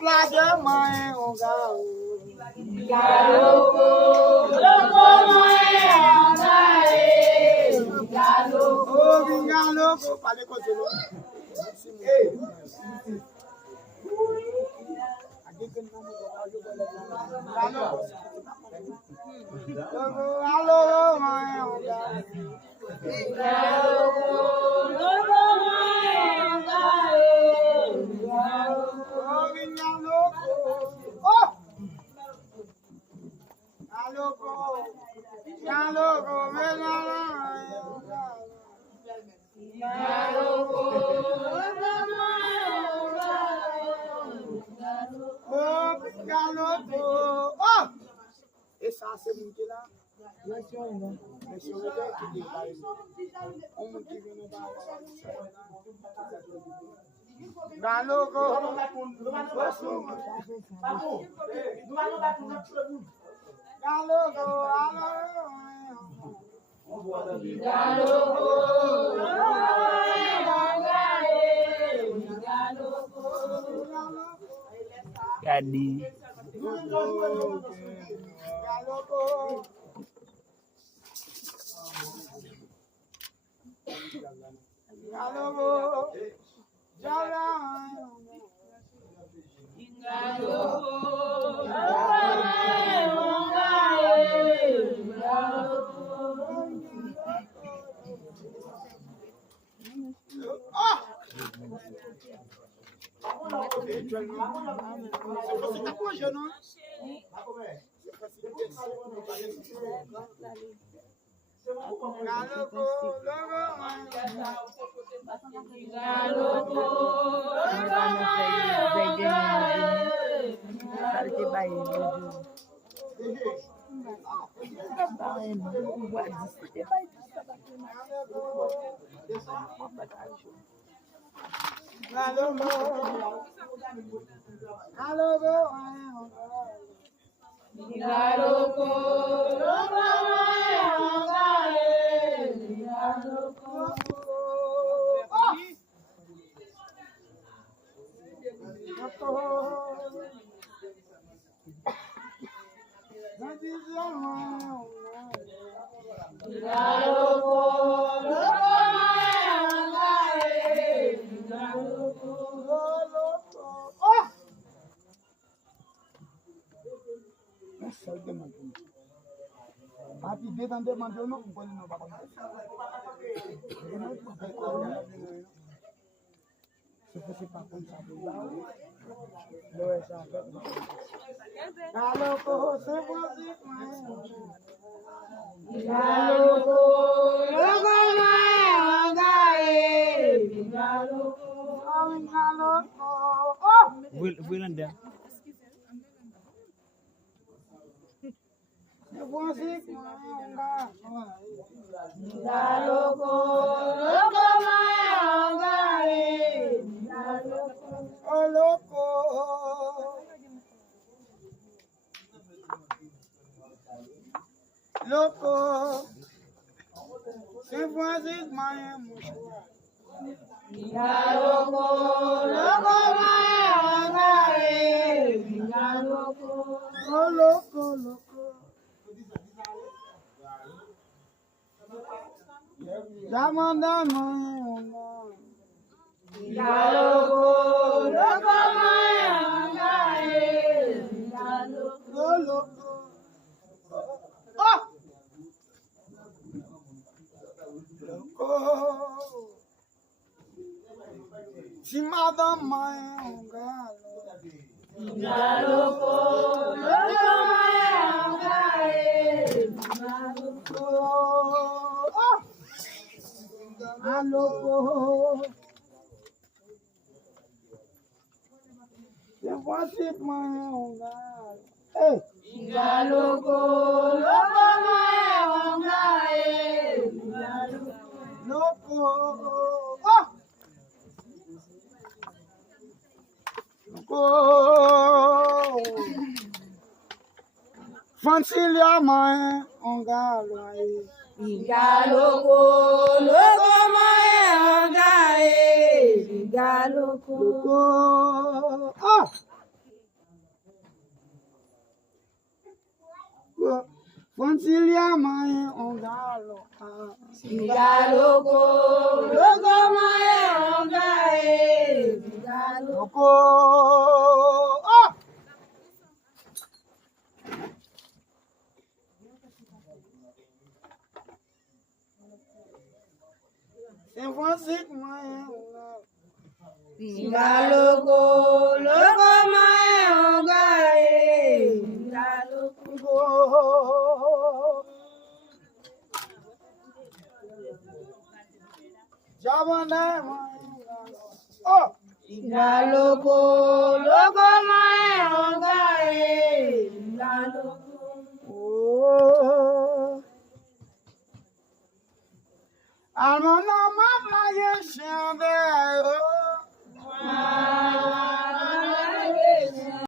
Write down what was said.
plage mwen onga Galoko, loko mwen angae. Galoko, Galoko, pale kozelo. Hello, my onga. galoko, loko mwen angae. Et ça, c'est mon qui là. Monsieur, on Galoko, Gadi. Wilanda. Loco, c'est voici my mouchoir. Galoko, loko mwen angae. Galoko, Oh, loco, loco. Jamanda mwenga. galoko, loko mwen angae. Galoko, Oh, loco. Oh! Loco. Chimada mwenga. galoko, loko mwen angae. Galoko, Oh! Loco. C'est voici mwenga. Hey! galoko, loko mwen angae. Loco. Oh! Loco. Fancilia mwen ongalo. Galoko, loko mwen angae. Galoko, Loco. Oh! Fontilia mai ongalo. Sigaloko, loko mae ongae. Loko. Oh! Saint Francis mai ongalo. Sigaloko, loko mae ongae. Loko. Jabana mai ongalo. Oh! Sigaloko, loko mae ongae. Oh, Almana mama yeshande